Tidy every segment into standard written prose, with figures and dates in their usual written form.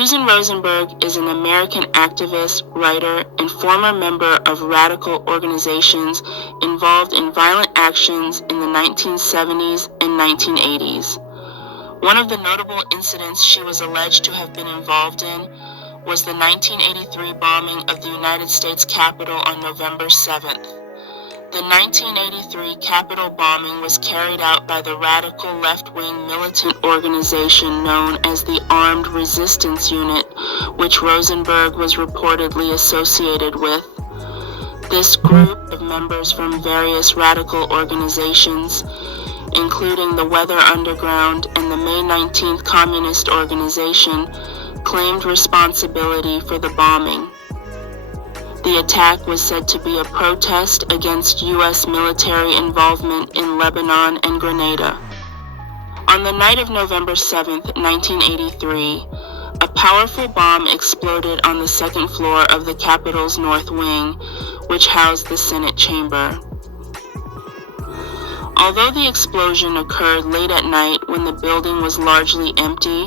Susan Rosenberg is an American activist, writer, and former member of radical organizations involved in violent actions in the 1970s and 1980s. One of the notable incidents she was alleged to have been involved in was the 1983 bombing of the United States Capitol on November 7th. The 1983 Capitol bombing was carried out by the radical left-wing militant organization known as the Armed Resistance Unit, which Rosenberg was reportedly associated with. This group of members from various radical organizations, including the Weather Underground and the May 19th Communist Organization, claimed responsibility for the bombing. The attack was said to be a protest against U.S. military involvement in Lebanon and Grenada. On the night of November 7, 1983, a powerful bomb exploded on the second floor of the Capitol's North Wing, which housed the Senate chamber. Although the explosion occurred late at night when the building was largely empty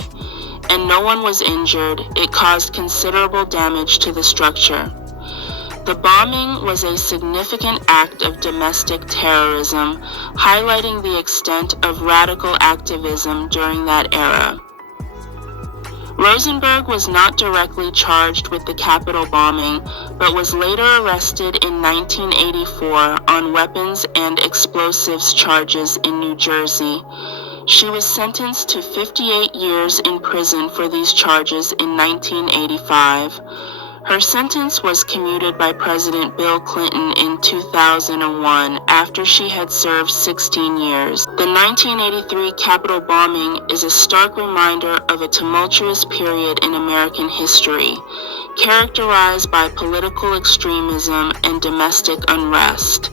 and no one was injured, it caused considerable damage to the structure. The bombing was a significant act of domestic terrorism, highlighting the extent of radical activism during that era. Rosenberg was not directly charged with the Capitol bombing, but was later arrested in 1984 on weapons and explosives charges in New Jersey. She was sentenced to 58 years in prison for these charges in 1985. Her sentence was commuted by President Bill Clinton in 2001 after she had served 16 years. The 1983 Capitol bombing is a stark reminder of a tumultuous period in American history, characterized by political extremism and domestic unrest.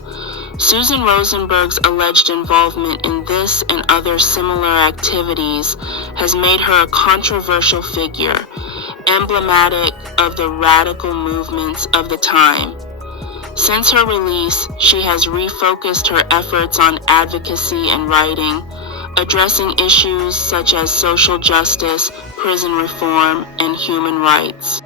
Susan Rosenberg's alleged involvement in this and other similar activities has made her a controversial figure, emblematic of the radical movements of the time. Since her release, she has refocused her efforts on advocacy and writing, addressing issues such as social justice, prison reform, and human rights.